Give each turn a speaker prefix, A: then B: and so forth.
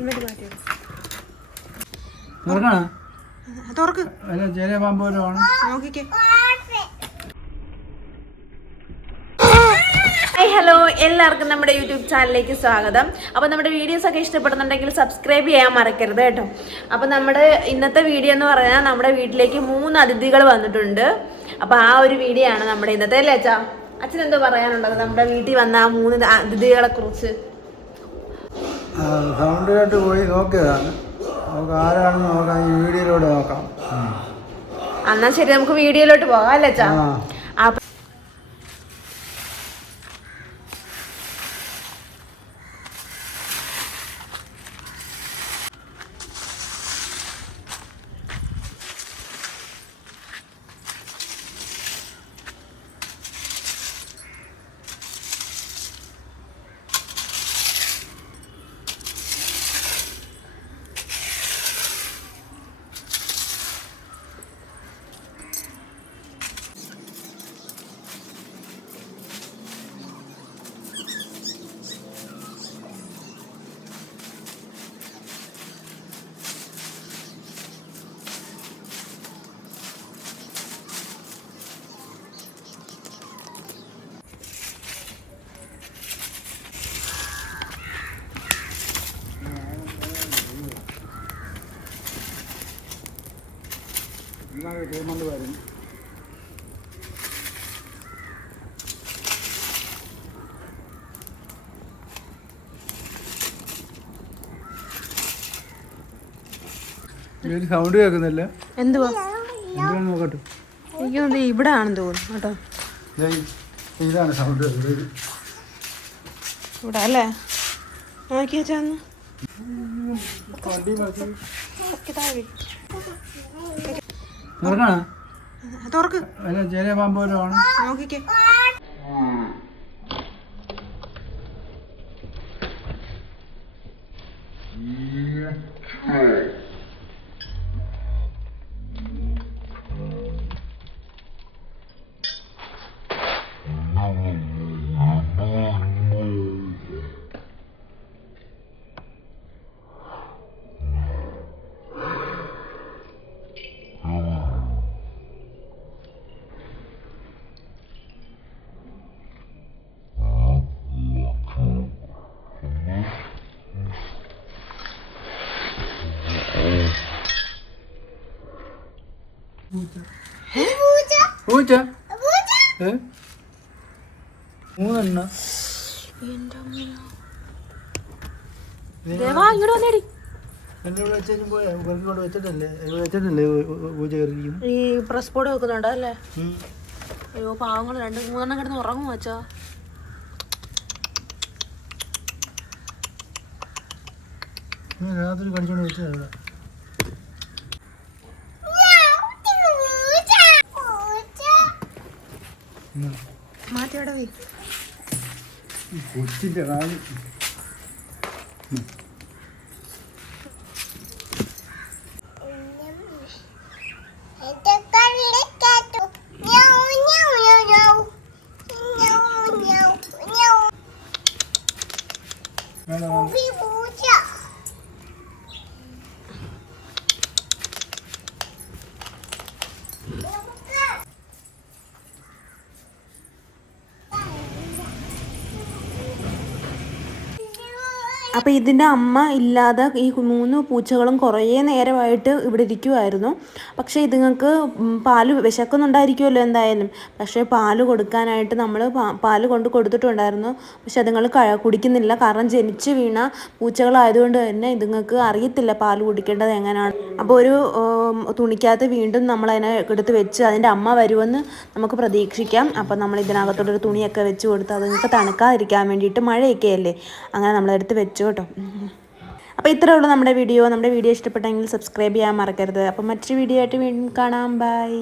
A: Helmet തുറക്ക്.
B: ചെറിയ പാമ്പ്
A: നോക്കിക്കേ. Hi hello. എല്ലാവർക്കും നമ്മുടെ യൂട്യൂബ് ചാനലിലേക്ക് സ്വാഗതം. അപ്പോൾ നമ്മുടെ വീഡിയോസ് ഒക്കെ ഇഷ്ടപ്പെടുന്നുണ്ടെങ്കിൽ സബ്സ്ക്രൈബ് ചെയ്യാൻ മറക്കരുത് കേട്ടോ. അപ്പോൾ നമ്മുടെ ഇന്നത്തെ വീഡിയോ എന്ന് പറഞ്ഞാൽ നമ്മുടെ വീട്ടിലേക്ക് മൂന്ന് അതിഥികൾ വന്നിട്ടുണ്ട്. അപ്പോൾ ആ ഒരു വീഡിയോ ആണ് നമ്മുടെ ഇന്നത്തെ അല്ലേ അച്ഛാ? അച്ഛൻ എന്തോ പറയാനുള്ളത്? നമ്മുടെ വീട്ടിൽ വന്ന ആ മൂന്ന് അതിഥികളെ കുറിച്ച്.
B: സൗണ്ട് കേട്ട് പോയി നോക്കിയതാണ്. നമുക്ക് ആരാണെന്ന് നോക്കാം ഈ വീഡിയോയിലൂടെ നോക്കാം.
A: എന്നാ ശരി നമുക്ക് വീഡിയോയിലോട്ട് പോകാം അല്ലേ അച്ഛാ?
B: ആ
A: അപ്പൊ
B: വരും സൗണ്ട് കേൾക്കുന്നില്ല.
A: എന്തുവാ?
B: നോക്കട്ടെ?
A: എനിക്ക് തോന്നുന്നു ഇവിടെ ആണെന്ന് തോന്നുന്നു കേട്ടോ.
B: ഇതാണ് സൗണ്ട്
A: ഇവിടെ അല്ലേ? നോക്കി വെച്ചാന്ന്
B: തുറക്കണോ?
A: തുറക്ക്.
B: അല്ല ചെറിയ ആണ്?
A: നോക്കിക്കേ.
B: പൂച്ച കയറിയിരിക്കുന്നു
A: ഈ പ്രസ് ബോർഡ് വെക്കുന്നുണ്ട് അല്ലേ? അയ്യോ പാവങ്ങൾ രണ്ട് മൂന്നെണ്ണം കിടന്ന് ഉറങ്ങും വെച്ചാ
B: രാത്രി കടിച്ചോണ്ട് വെച്ചതാ ഇവിടെ ഉം.
A: മാറ്റി അവിടെ പോയി
B: ഈ കൊച്ചിന്റെ കാൽ. വേണ്ട വേണ്ട
A: അപ്പോൾ ഇതിന്റെ അമ്മ ഇല്ലാതെ ഈ മൂന്ന് പൂച്ചകളും കുറേ നേരമായിട്ട് ഇവിടെ ഇരിക്കുമായിരുന്നു പക്ഷേ ഇതുങ്ങൾക്ക് പാൽ വിശക്കുന്നുണ്ടായിരിക്കുമല്ലോ എന്തായാലും. പക്ഷേ പാൽ കൊടുക്കാനായിട്ട് നമ്മൾ പാൽ കൊണ്ട് കൊടുത്തിട്ടുണ്ടായിരുന്നു. പക്ഷെ അതുങ്ങൾ കുടിക്കുന്നില്ല. കാരണം ജനിച്ച് വീണ പൂച്ചകളായതുകൊണ്ട് തന്നെ ഇതുങ്ങൾക്ക് അറിയത്തില്ല പാൽ കുടിക്കേണ്ടത് എങ്ങനെയാണ് അപ്പോൾ ഒരു തുണിക്കകത്ത് വീണ്ടും നമ്മൾ അതിനെ എടുത്ത് വെച്ച് അതിന്റെ അമ്മ വരുമെന്ന് നമുക്ക് പ്രതീക്ഷിക്കാം. അപ്പോൾ നമ്മൾ ഇതിനകത്തോട്ടൊരു തുണിയൊക്കെ വെച്ച് കൊടുത്ത് അതുങ്ങൾക്ക് തണുക്കാതിരിക്കാൻ വേണ്ടിയിട്ട് മഴയൊക്കെ അല്ലേ അങ്ങനെ നമ്മളെടുത്ത് വെച്ചു. കേട്ടോ. അപ്പോൾ ഇത്രയേ ഉള്ളൂ നമ്മുടെ വീഡിയോ. നമ്മുടെ വീഡിയോ ഇഷ്ടപ്പെട്ടെങ്കിൽ സബ്സ്ക്രൈബ് ചെയ്യാൻ മറക്കരുത്. അപ്പോൾ മറ്റൊരു വീഡിയോ ആയിട്ട് വീണ്ടും കാണാം. ബൈ